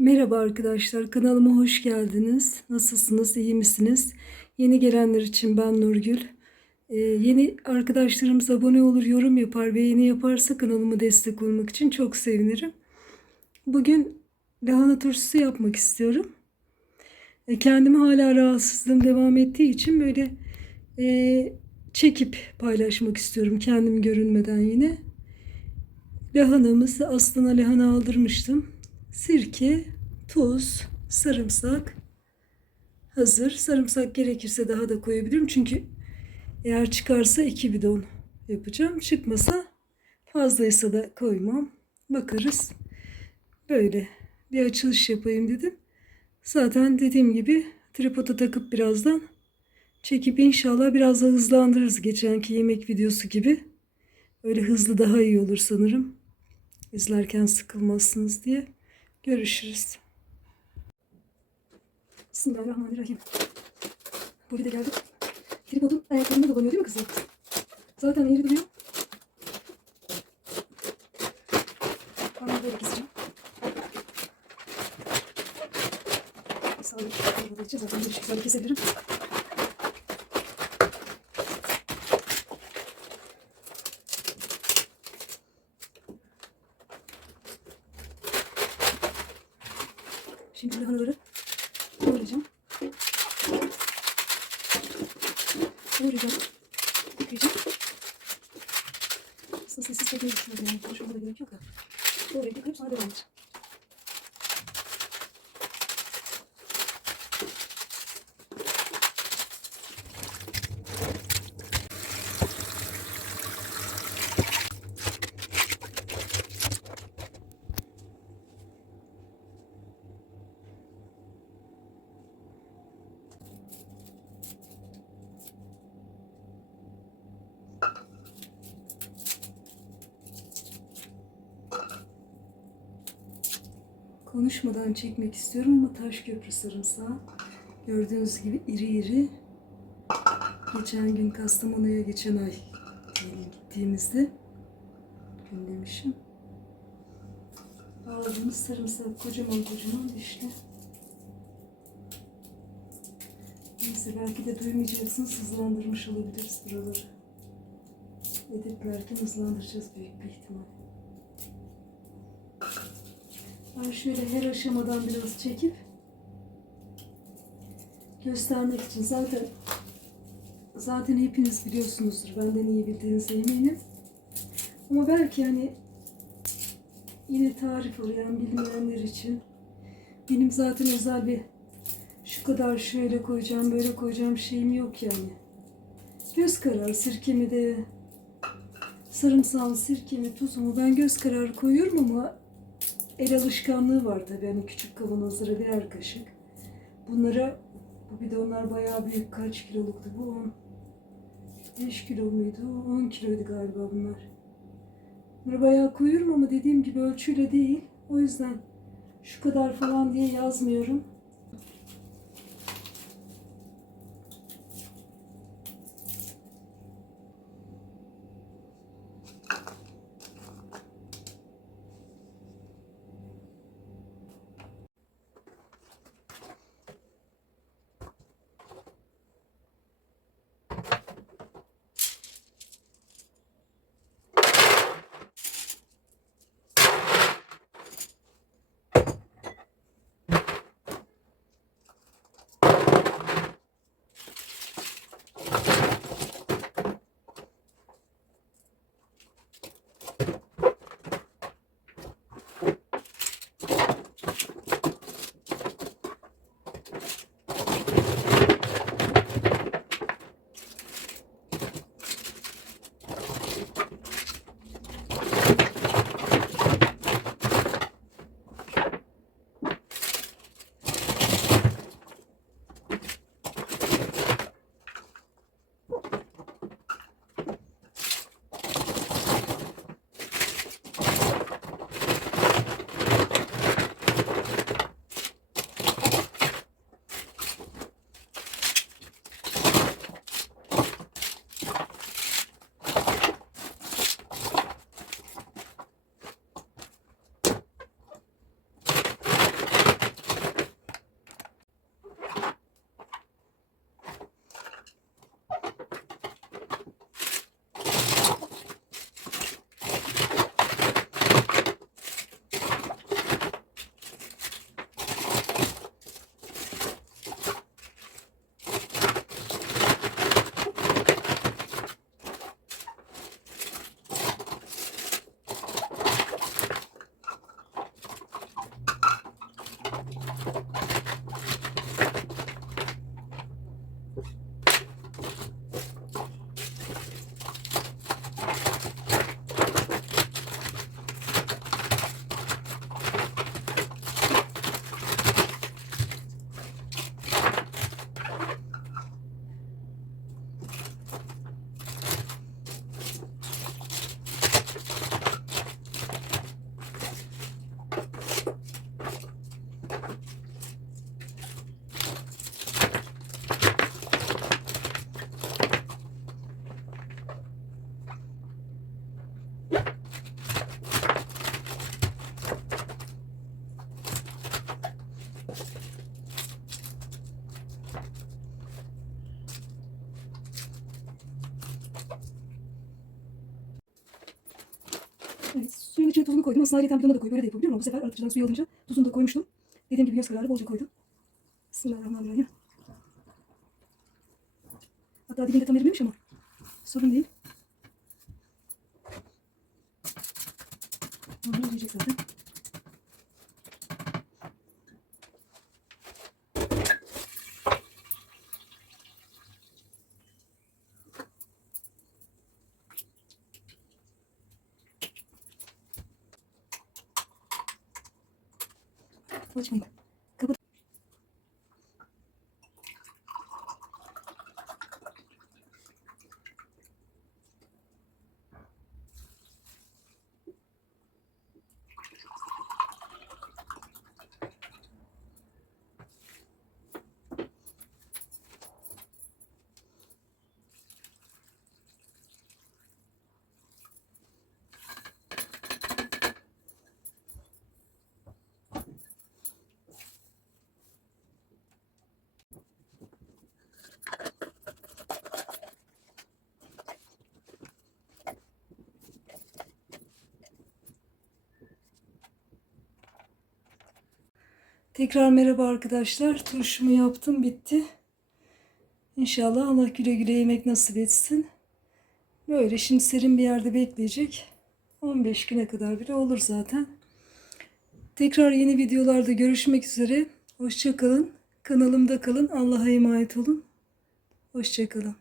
Merhaba arkadaşlar, kanalıma hoş geldiniz. Nasılsınız, iyi misiniz? Yeni gelenler için ben Nurgül. Ee, yeni arkadaşlarımız abone olur, yorum yapar ve yeni yaparsa kanalıma destek olmak için çok sevinirim. Bugün lahana turşusu yapmak istiyorum. E, kendimi hala rahatsızlığım devam ettiği için böyle e, çekip paylaşmak istiyorum kendim görünmeden yine. Lahanamızı aslında lahana aldırmıştım sirke, tuz, sarımsak hazır. Sarımsak gerekirse daha da koyabilirim. Çünkü eğer çıkarsa iki bidon yapacağım. Çıkmasa fazlaysa da koymam. Bakarız. Böyle bir açılış yapayım dedim. Zaten dediğim gibi tripoda takıp birazdan çekip inşallah biraz da hızlandırırız geçenki yemek videosu gibi. Öyle hızlı daha iyi olur sanırım. İzlerken sıkılmazsınız diye. Görüşürüz. Bismillahirrahmanirrahim. Bu bir de geldi. Tripodun ayaklarında dolanıyor değil mi kızım? Zaten yeri duruyor. Ben böyle keseceğim. Sağlık için zaten bir şekilde kesebilirim. Şimdi lahanaları doğrayacağım. Doğrayacağım. Yıkayacağım. Aslında sessiz çekmeyi düşünüyorum. Konuşmama da gerek yok da. Konuşmadan çekmek istiyorum ama taş köprü sarımsağı. Gördüğünüz gibi iri iri. Geçen gün Kastamonu'ya geçen ay gittiğimizde gün demişim. Aldığımız sarımsak kocaman kocaman dişli. Neyse belki de duymayacaksınız hızlandırmış olabiliriz buraları. Editlerken hızlandıracağız büyük bir ihtimal. Ben şöyle her aşamadan biraz çekip göstermek için zaten zaten hepiniz biliyorsunuzdur benden iyi bildiğinize eminim. Ama belki hani yine tarif arayan bilmeyenler için benim zaten özel bir şu kadar şöyle koyacağım böyle koyacağım şeyim yok yani. Göz kararı sirkemi de sarımsağı sirkemi tuzumu ben göz kararı koyuyorum ama el alışkanlığı var tabii hani küçük kavanozlara birer kaşık. Bunlara bu bidonlar bayağı büyük kaç kiloluktu bu 10 5 kilo muydu 10 kiloydu galiba bunlar. Bunları bayağı koyuyorum ama dediğim gibi ölçüyle değil. O yüzden şu kadar falan diye yazmıyorum. Evet, suyun içine tuzunu koydum. Aslında ayrıca da koy. Böyle de yapabilirim ama bu sefer artırıcıdan suyu alınca tuzunu da koymuştum. Dediğim gibi göz kararı bolca koydum. Bismillahirrahmanirrahim. Hatta dibinde tam erimemiş ama sorun değil. Onu yiyecek zaten. Будь милым. Tekrar merhaba arkadaşlar. Turşumu yaptım bitti. İnşallah Allah güle güle yemek nasip etsin. Böyle şimdi serin bir yerde bekleyecek. 15 güne kadar bile olur zaten. Tekrar yeni videolarda görüşmek üzere. Hoşçakalın. Kanalımda kalın. Allah'a emanet olun. Hoşçakalın.